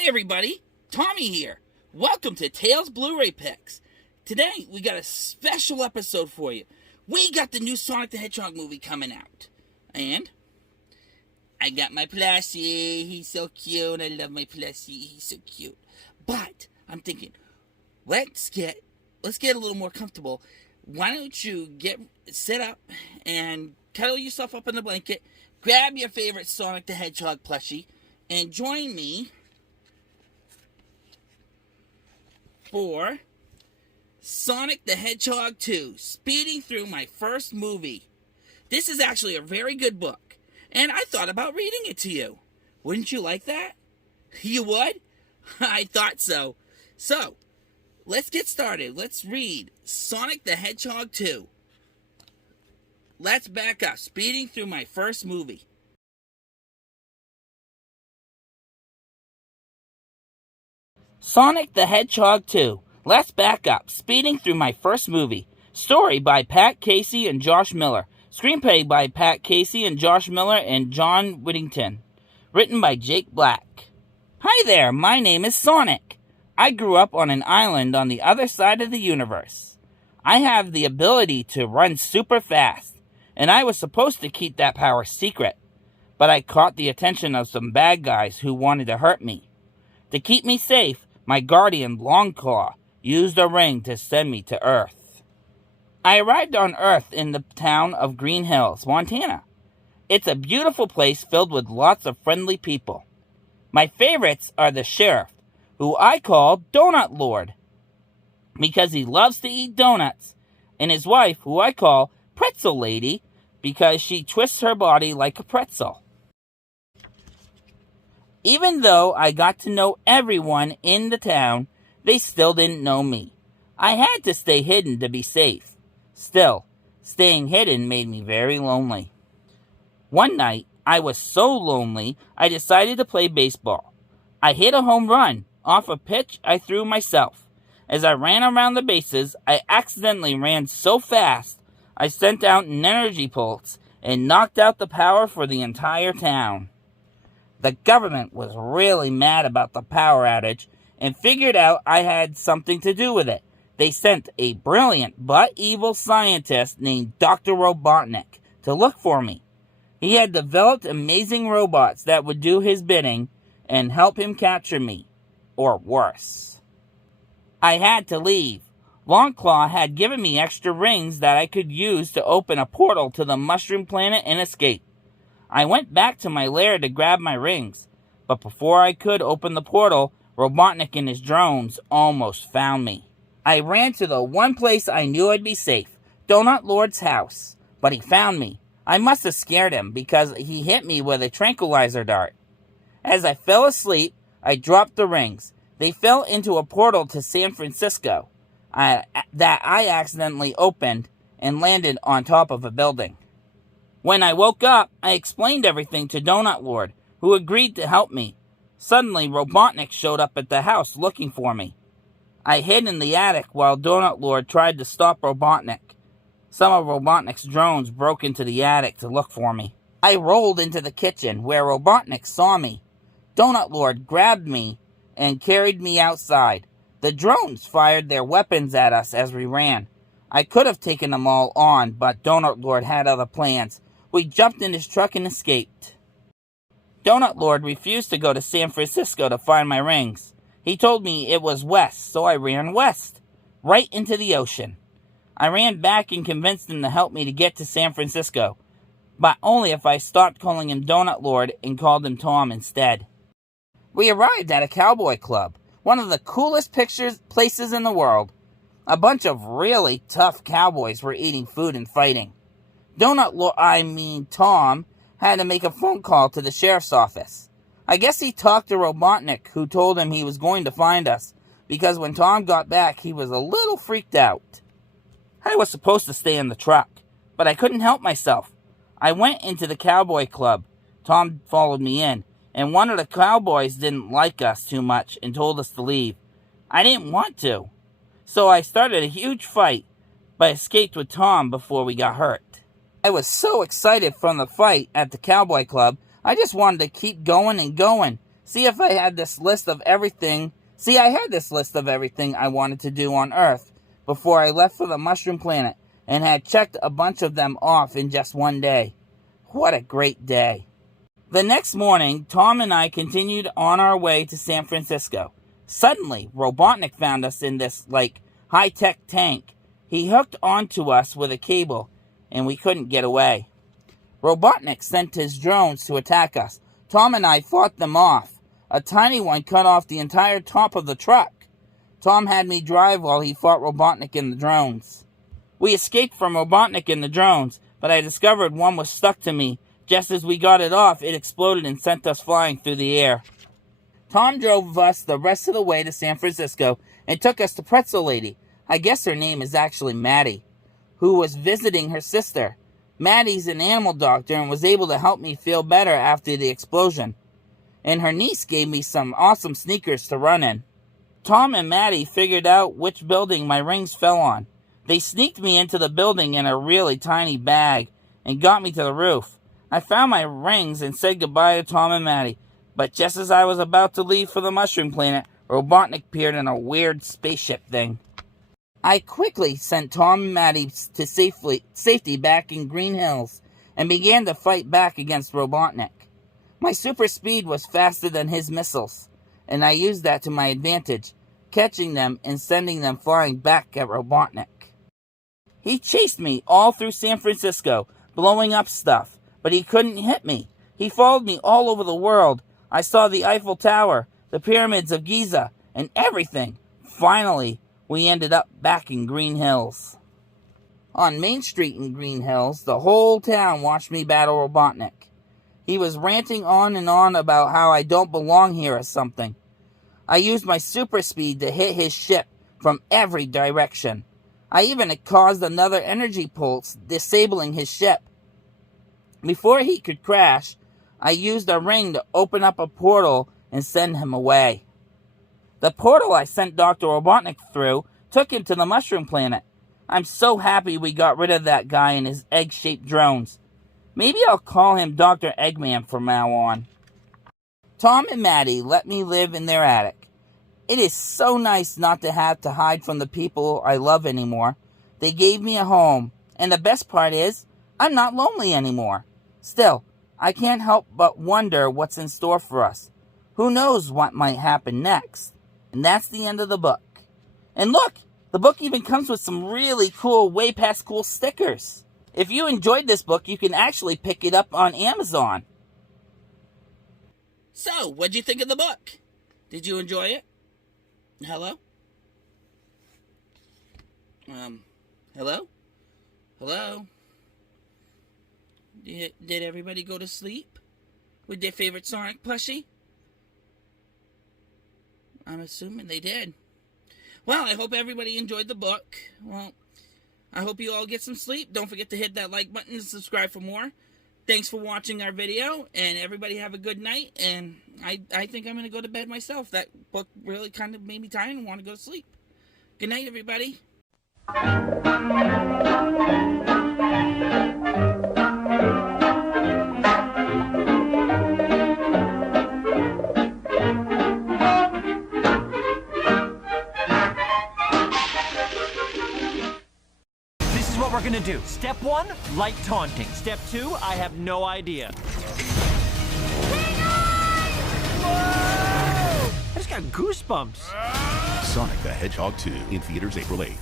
Hi everybody, Tommy here. Welcome to Tails Blu-ray Picks. Today we got a special episode for you. We got the new Sonic the Hedgehog movie coming out. And I got my plushie. He's so cute. I love my plushie. He's so cute. But I'm thinking, let's get a little more comfortable. Why don't you sit up and cuddle yourself up in the blanket, grab your favorite Sonic the Hedgehog plushie, and join me for Sonic the Hedgehog 2, Speeding Through My First Movie. This is actually a very good book, and I thought about reading it to you. Wouldn't you like that? You would? I thought so. So, let's get started. Let's read Sonic the Hedgehog 2. Let's back up. Speeding Through My First Movie. Sonic the Hedgehog 2. Let's back up. Speeding Through My First Movie. Story by Pat Casey and Josh Miller. Screenplay by Pat Casey and Josh Miller and John Whittington. Written by Jake Black. Hi there, my name is Sonic. I grew up on an island on the other side of the universe. I have the ability to run super fast, and I was supposed to keep that power secret. But I caught the attention of some bad guys who wanted to hurt me. To keep me safe, my guardian, Longclaw, used a ring to send me to Earth. I arrived on Earth in the town of Green Hills, Montana. It's a beautiful place filled with lots of friendly people. My favorites are the sheriff, who I call Donut Lord, because he loves to eat donuts, and his wife, who I call Pretzel Lady, because she twists her body like a pretzel. Even though I got to know everyone in the town, they still didn't know me. I had to stay hidden to be safe. Still, staying hidden made me very lonely. One night, I was so lonely, I decided to play baseball. I hit a home run off a pitch I threw myself. As I ran around the bases, I accidentally ran so fast, I sent out an energy pulse and knocked out the power for the entire town. The government was really mad about the power outage and figured out I had something to do with it. They sent a brilliant but evil scientist named Dr. Robotnik to look for me. He had developed amazing robots that would do his bidding and help him capture me, or worse. I had to leave. Longclaw had given me extra rings that I could use to open a portal to the Mushroom Planet and escape. I went back to my lair to grab my rings, but before I could open the portal, Robotnik and his drones almost found me. I ran to the one place I knew I'd be safe, Donut Lord's house, but he found me. I must have scared him because he hit me with a tranquilizer dart. As I fell asleep, I dropped the rings. They fell into a portal to San Francisco that I accidentally opened and landed on top of a building. When I woke up, I explained everything to Donut Lord, who agreed to help me. Suddenly, Robotnik showed up at the house looking for me. I hid in the attic while Donut Lord tried to stop Robotnik. Some of Robotnik's drones broke into the attic to look for me. I rolled into the kitchen, where Robotnik saw me. Donut Lord grabbed me and carried me outside. The drones fired their weapons at us as we ran. I could have taken them all on, but Donut Lord had other plans. We jumped in his truck and escaped. Donut Lord refused to go to San Francisco to find my rings. He told me it was west, so I ran west, right into the ocean. I ran back and convinced him to help me to get to San Francisco, but only if I stopped calling him Donut Lord and called him Tom instead. We arrived at a cowboy club, one of the coolest places in the world. A bunch of really tough cowboys were eating food and fighting. Tom, had to make a phone call to the sheriff's office. I guess he talked to Robotnik, who told him he was going to find us, because when Tom got back, he was a little freaked out. I was supposed to stay in the truck, but I couldn't help myself. I went into the cowboy club. Tom followed me in, and one of the cowboys didn't like us too much and told us to leave. I didn't want to, so I started a huge fight, but escaped with Tom before we got hurt. I was so excited from the fight at the cowboy club, I just wanted to keep going and going. See, I had this list of everything I wanted to do on Earth before I left for the Mushroom Planet, and had checked a bunch of them off in just one day. What a great day. The next morning, Tom and I continued on our way to San Francisco. Suddenly, Robotnik found us in this, high-tech tank. He hooked onto us with a cable, and we couldn't get away. Robotnik sent his drones to attack us. Tom and I fought them off. A tiny one cut off the entire top of the truck. Tom had me drive while he fought Robotnik and the drones. We escaped from Robotnik and the drones, but I discovered one was stuck to me. Just as we got it off, it exploded and sent us flying through the air. Tom drove us the rest of the way to San Francisco and took us to Pretzel Lady. I guess her name is actually Maddie, who was visiting her sister. Maddie's an animal doctor and was able to help me feel better after the explosion. And her niece gave me some awesome sneakers to run in. Tom and Maddie figured out which building my rings fell on. They sneaked me into the building in a really tiny bag and got me to the roof. I found my rings and said goodbye to Tom and Maddie, but just as I was about to leave for the Mushroom Planet, Robotnik appeared in a weird spaceship thing. I quickly sent Tom and Maddie to safety back in Green Hills and began to fight back against Robotnik. My super speed was faster than his missiles, and I used that to my advantage, catching them and sending them flying back at Robotnik. He chased me all through San Francisco, blowing up stuff, but he couldn't hit me. He followed me all over the world. I saw the Eiffel Tower, the pyramids of Giza, and everything. Finally, we ended up back in Green Hills. On Main Street in Green Hills, the whole town watched me battle Robotnik. He was ranting on and on about how I don't belong here or something. I used my super speed to hit his ship from every direction. I even caused another energy pulse, disabling his ship. Before he could crash, I used a ring to open up a portal and send him away. The portal I sent Dr. Robotnik through took him to the Mushroom Planet. I'm so happy we got rid of that guy and his egg-shaped drones. Maybe I'll call him Dr. Eggman from now on. Tom and Maddie let me live in their attic. It is so nice not to have to hide from the people I love anymore. They gave me a home, and the best part is, I'm not lonely anymore. Still, I can't help but wonder what's in store for us. Who knows what might happen next? And that's the end of the book. And look, the book even comes with some really cool, way past cool stickers. If you enjoyed this book, you can actually pick it up on Amazon. So, what'd you think of the book? Did you enjoy it? Hello? Hello? Hello? Did everybody go to sleep with their favorite Sonic plushie? I'm assuming they did. Well, I hope everybody enjoyed the book. Well, I hope you all get some sleep. Don't forget to hit that like button and subscribe for more. Thanks for watching our video, and everybody have a good night. And I think I'm going to go to bed myself. That book really kind of made me tired and want to go to sleep. Good night, everybody. What we're gonna do. Step 1, light taunting. Step 2, I have no idea. I just got goosebumps. Sonic the Hedgehog 2 in theaters April 8th.